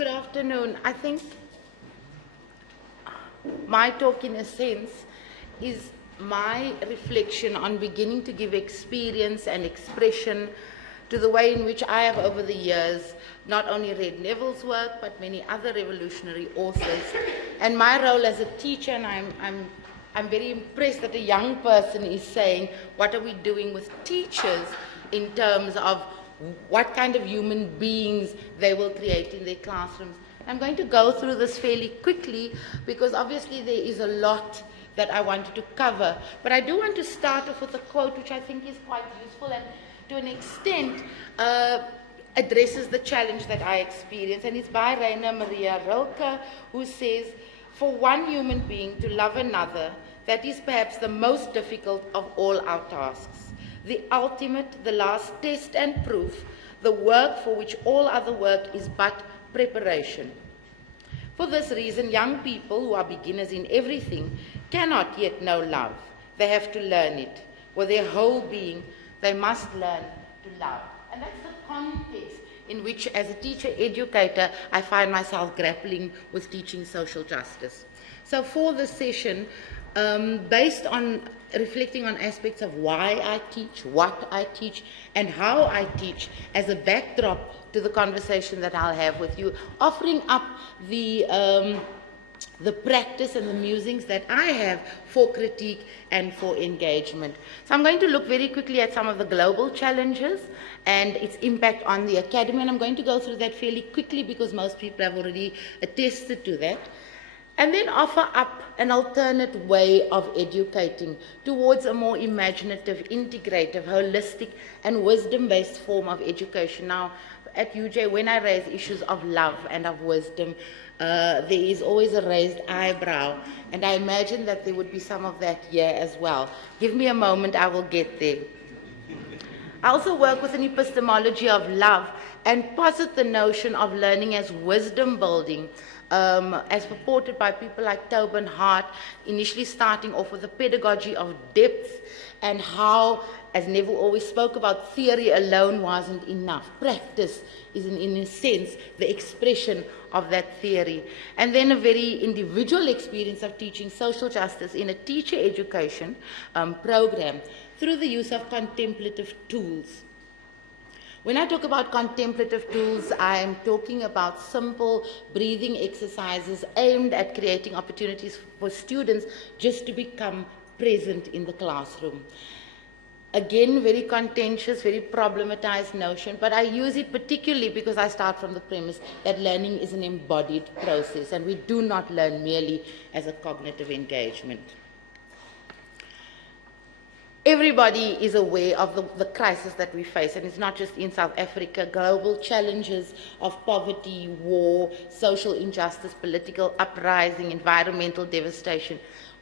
Good afternoon. I think my talk, in a sense, is my reflection on beginning to give experience and expression to the way in which I have, over the years, not only read Neville's work, but many other revolutionary authors. And my role as a teacher, and I'm very impressed that a young person is saying, what are we doing with teachers in terms of what kind of human beings they will create in their classrooms. I'm going to go through this fairly quickly because obviously there is a lot that I wanted to cover. But I do want to start off with a quote which I think is quite useful and to an extent addresses the challenge that I experience. And it's by Rainer Maria Rilke, who says, for one human being to love another, that is perhaps the most difficult of all our tasks. The ultimate, the last test and proof, the work for which all other work is but preparation. For this reason, young people who are beginners in everything cannot yet know love. They have to learn it. With their whole being, they must learn to love. And that's the context in which, as a teacher-educator, I find myself grappling with teaching social justice. So for this session, based on reflecting on aspects of why I teach, what I teach, and how I teach as a backdrop to the conversation that I'll have with you, offering up the practice and the musings that I have for critique and for engagement. So I'm going to look very quickly at some of the global challenges and its impact on the academy, and I'm going to go through that fairly quickly because most people have already attested to that. And then offer up an alternate way of educating towards a more imaginative, integrative, holistic, and wisdom-based form of education. Now, at UJ, when I raise issues of love and of wisdom, there is always a raised eyebrow, and I imagine that there would be some of that here as well. Give me a moment, I will get there. I also work with an epistemology of love and posit the notion of learning as wisdom building, as purported by people like Tobin Hart, initially starting off with a pedagogy of depth and how, as Neville always spoke about, theory alone wasn't enough. Practice is, in a sense, the expression of that theory. And then a very individual experience of teaching social justice in a teacher education program through the use of contemplative tools. When I talk about contemplative tools, I am talking about simple breathing exercises aimed at creating opportunities for students just to become present in the classroom. Again, very contentious, very problematized notion, but I use it particularly because I start from the premise that learning is an embodied process, and we do not learn merely as a cognitive engagement. Everybody is aware of the crisis that we face, and it's not just in South Africa. Global challenges of poverty, war, social injustice, political uprising, environmental devastation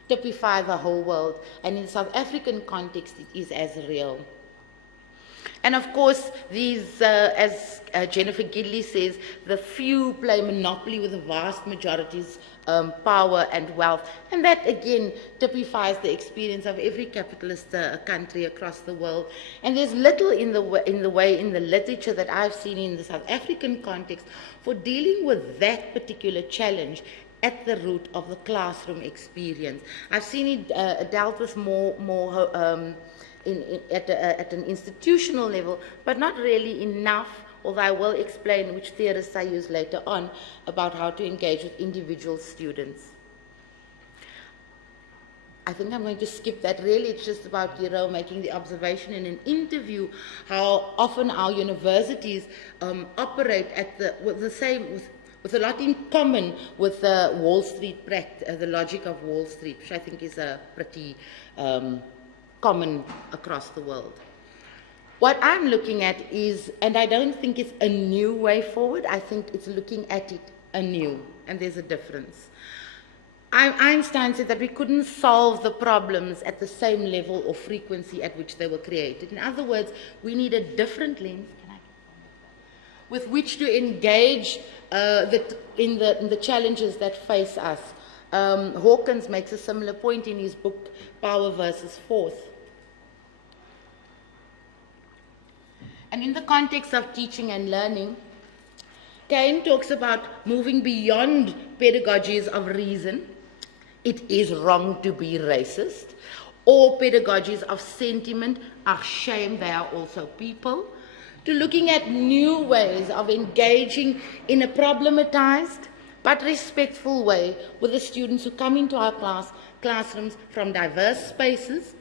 typify the whole world, and in the South African context it is as real. And of course, these, as Jennifer Gidley says, the few play monopoly with the vast majority's power and wealth. And that, again, typifies the experience of every capitalist country across the world. And there's little in the literature that I've seen in the South African context for dealing with that particular challenge at the root of the classroom experience. I've seen it dealt with more at an institutional level, but not really enough, although I will explain which theorists I use later on about how to engage with individual students. I think I'm going to skip that. Really, it's just about, making the observation in an interview how often our universities operate with a lot in common with the Wall Street the logic of Wall Street, which I think is a pretty common across the world. What I'm looking at is, and I don't think it's a new way forward, I think it's looking at it anew, and there's a difference. Einstein said that we couldn't solve the problems at the same level or frequency at which they were created. In other words, we need a different lens with which to engage in the challenges that face us. Hawkins makes a similar point in his book, Power versus Force. And in the context of teaching and learning, Kane talks about moving beyond pedagogies of reason. It is wrong to be racist. Or pedagogies of sentiment are shame, they are also people. To looking at new ways of engaging in a problematized but respectful way with the students who come into our classrooms from diverse spaces,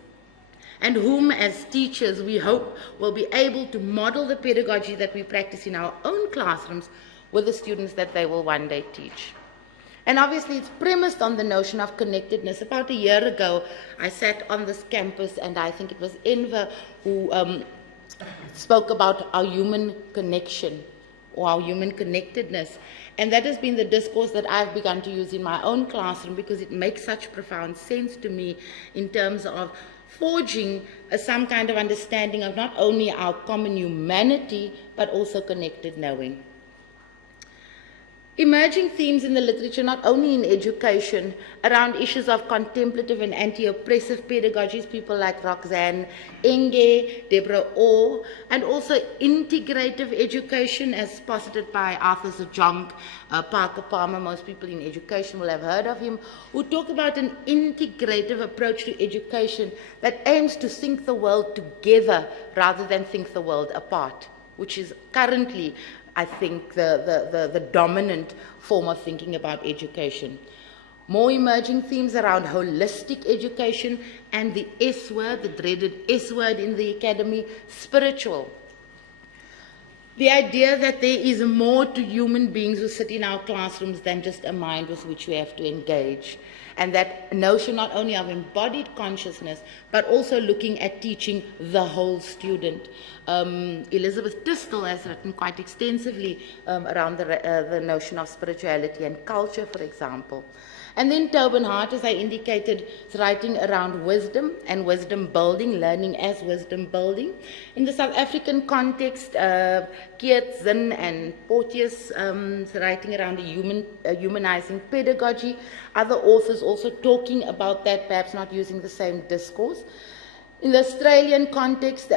and whom as teachers we hope will be able to model the pedagogy that we practice in our own classrooms with the students that they will one day teach. And obviously it's premised on the notion of connectedness. About a year ago, I sat on this campus, and I think it was Enver who spoke about our human connection or our human connectedness. And that has been the discourse that I've begun to use in my own classroom, because it makes such profound sense to me in terms of forging some kind of understanding of not only our common humanity, but also connected knowing. Emerging themes in the literature, not only in education, around issues of contemplative and anti-oppressive pedagogies, people like Roxanne Enge, Deborah Orr, and also integrative education as posited by Arthur Zajonc, Parker Palmer. Most people in education will have heard of him, who talk about an integrative approach to education that aims to think the world together rather than think the world apart, which is currently, I think, the dominant form of thinking about education. More emerging themes around holistic education and the S word, the dreaded S word in the academy, spiritual. The idea that there is more to human beings who sit in our classrooms than just a mind with which we have to engage. And that notion not only of embodied consciousness, but also looking at teaching the whole student. Elizabeth Tistel has written quite extensively around the notion of spirituality and culture, for example. And then Tobin Hart, as I indicated, is writing around wisdom and wisdom building, learning as wisdom building. In the South African context, Keert Zinn and Porteous writing around humanizing pedagogy. Other authors also talking about that, perhaps not using the same discourse. In the Australian context,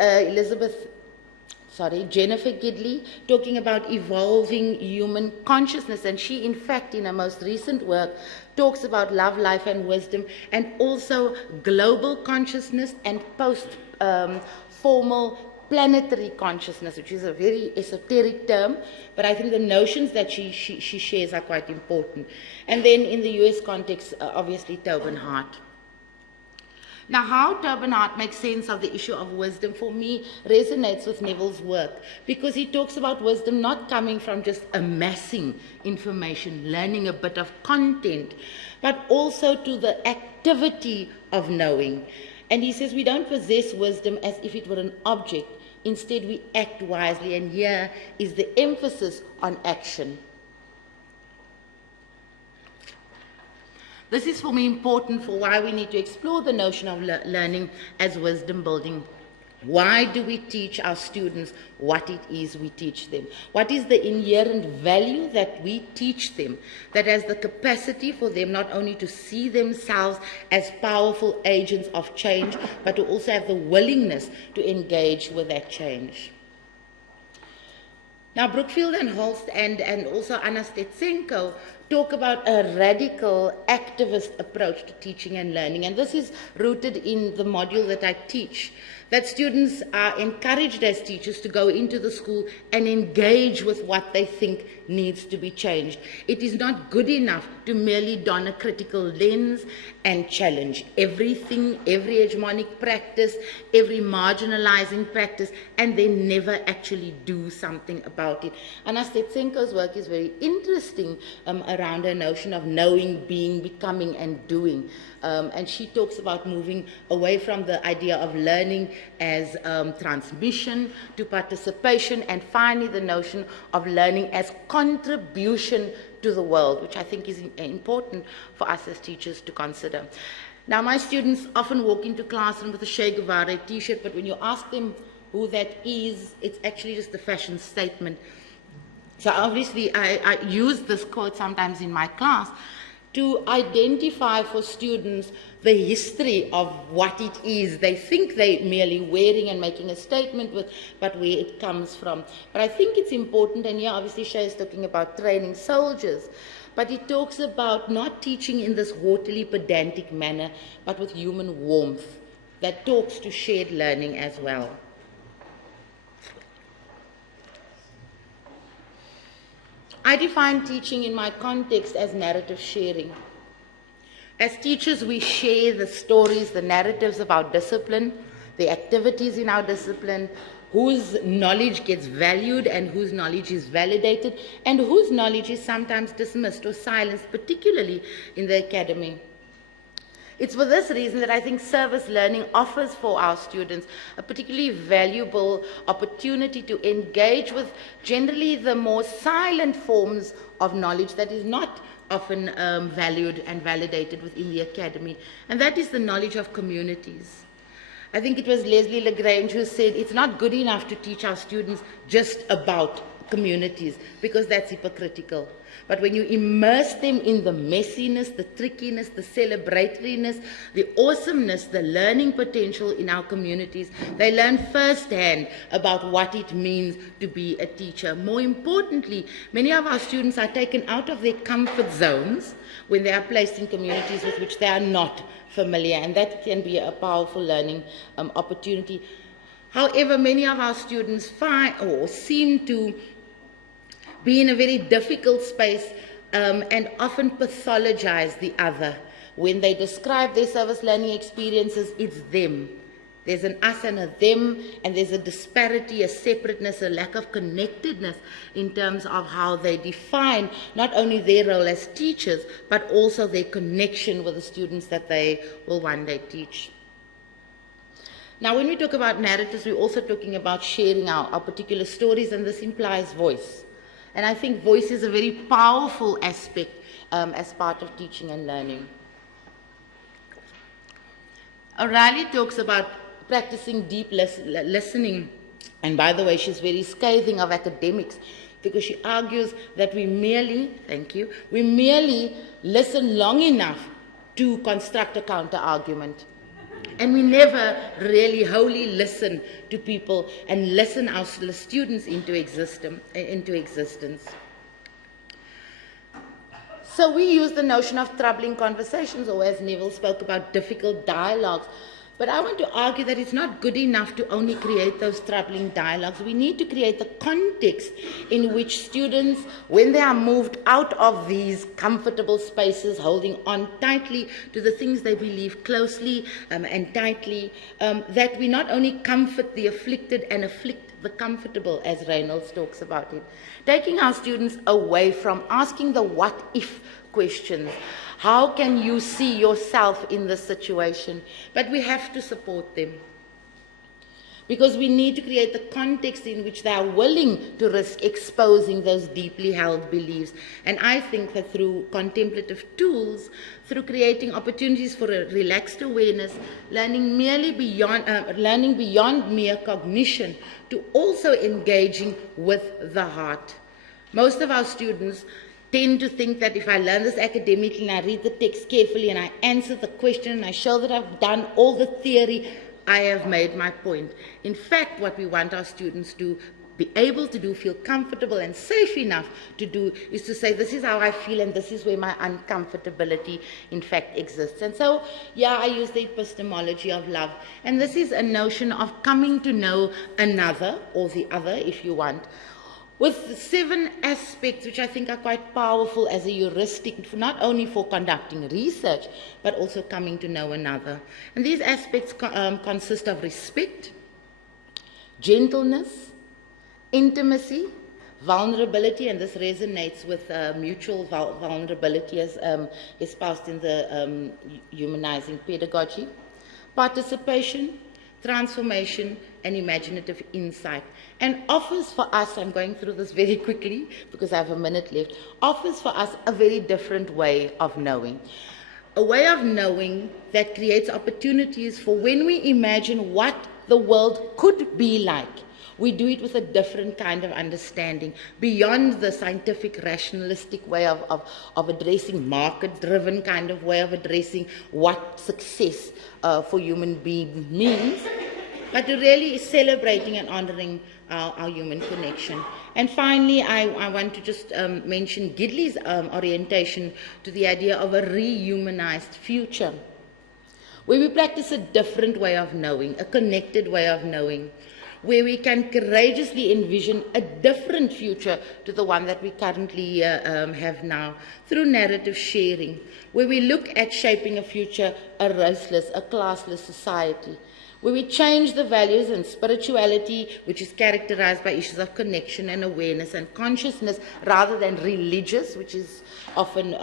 Jennifer Gidley, talking about evolving human consciousness. And she, in fact, in her most recent work, talks about love, life, and wisdom, and also global consciousness and post-formal planetary consciousness, which is a very esoteric term, but I think the notions that she shares are quite important. And then in the US context, obviously, Tobin Hart. Now, how Tobin Hart makes sense of the issue of wisdom, for me, resonates with Neville's work, because he talks about wisdom not coming from just amassing information, learning a bit of content, but also to the activity of knowing. And he says we don't possess wisdom as if it were an object. Instead, we act wisely, and here is the emphasis on action. This is for me important for why we need to explore the notion of learning as wisdom building. Why do we teach our students what it is we teach them? What is the inherent value that we teach them that has the capacity for them not only to see themselves as powerful agents of change, but to also have the willingness to engage with that change? Now, Brookfield and Holst and also Anna Stetsenko talk about a radical activist approach to teaching and learning. And this is rooted in the module that I teach, that students are encouraged as teachers to go into the school and engage with what they think needs to be changed. It is not good enough to merely don a critical lens and challenge everything, every hegemonic practice, every marginalizing practice, and then never actually do something about it. Anna Stetsenko's work is very interesting around a notion of knowing, being, becoming, and doing. And she talks about moving away from the idea of learning as transmission to participation, and finally the notion of learning as contribution to the world, which I think is important for us as teachers to consider. Now, my students often walk into classroom with a Che Guevara t-shirt, but when you ask them who that is, it's actually just a fashion statement. So obviously I use this quote sometimes in my class, to identify for students the history of what it is they think they're merely wearing and making a statement with, but where it comes from. But I think it's important, and here obviously Shay is talking about training soldiers, but it talks about not teaching in this haughtily pedantic manner, but with human warmth that talks to shared learning as well. I define teaching in my context as narrative sharing. As teachers, we share the stories, the narratives of our discipline, the activities in our discipline, whose knowledge gets valued and whose knowledge is validated, and whose knowledge is sometimes dismissed or silenced, particularly in the academy. It's for this reason that I think service learning offers for our students a particularly valuable opportunity to engage with generally the more silent forms of knowledge that is not often valued and validated within the academy, and that is the knowledge of communities. I think it was Leslie Lagrange who said it's not good enough to teach our students just about communities, because that's hypocritical. But when you immerse them in the messiness, the trickiness, the celebratoriness, the awesomeness, the learning potential in our communities, they learn firsthand about what it means to be a teacher. More importantly, many of our students are taken out of their comfort zones when they are placed in communities with which they are not familiar, and that can be a powerful learning opportunity. However, many of our students find or seem to be in a very difficult space and often pathologize the other. When they describe their service learning experiences, it's them. There's an us and a them, and there's a disparity, a separateness, a lack of connectedness in terms of how they define not only their role as teachers, but also their connection with the students that they will one day teach. Now, when we talk about narratives, we're also talking about sharing our particular stories, and this implies voice. And I think voice is a very powerful aspect as part of teaching and learning. O'Reilly talks about practicing deep listening. And by the way, she's very scathing of academics, because she argues that we merely listen long enough to construct a counter-argument. And we never really wholly listen to people and listen our students into existence. So we use the notion of troubling conversations, or as Neville spoke about, difficult dialogues. But I want to argue that it's not good enough to only create those troubling dialogues. We need to create the context in which students, when they are moved out of these comfortable spaces, holding on tightly to the things they believe closely and tightly, that we not only comfort the afflicted and afflict the comfortable, as Reynolds talks about it. Taking our students away from asking the what-if questions. How can you see yourself in this situation? But we have to support them, because we need to create the context in which they are willing to risk exposing those deeply held beliefs. And I think that through contemplative tools, through creating opportunities for a relaxed awareness, learning beyond mere cognition, to also engaging with the heart. Most of our students tend to think that if I learn this academically and I read the text carefully and I answer the question and I show that I've done all the theory, I have made my point. In fact, what we want our students to be able to do, feel comfortable and safe enough to do, is to say, this is how I feel and this is where my uncomfortability in fact exists. And so, yeah, I use the epistemology of love. And this is a notion of coming to know another, or the other if you want, with 7 aspects which I think are quite powerful as a heuristic, not only for conducting research, but also coming to know another. And these aspects consist of respect, gentleness, intimacy, vulnerability, and this resonates with mutual vulnerability as espoused in the humanizing pedagogy, participation, transformation, and imaginative insight. And offers for us, I'm going through this very quickly because I have a minute left, offers for us a very different way of knowing. A way of knowing that creates opportunities for when we imagine what the world could be like, we do it with a different kind of understanding, beyond the scientific, rationalistic way of addressing, market-driven kind of way of addressing what success for human beings means, but really is celebrating and honoring our human connection. And finally, I want to just mention Gidley's orientation to the idea of a rehumanized future, where we practice a different way of knowing, a connected way of knowing, where we can courageously envision a different future to the one that we currently have now, through narrative sharing, where we look at shaping a future, a raceless, a classless society, where we change the values and spirituality, which is characterized by issues of connection and awareness and consciousness, rather than religious, which is often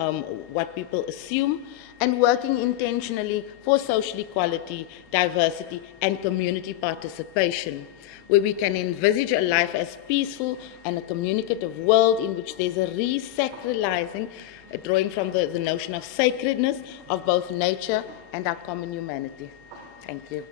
what people assume, and working intentionally for social equality, diversity, and community participation, where we can envisage a life as peaceful and a communicative world in which there's a re-sacralizing, drawing from the notion of sacredness of both nature and our common humanity. Thank you.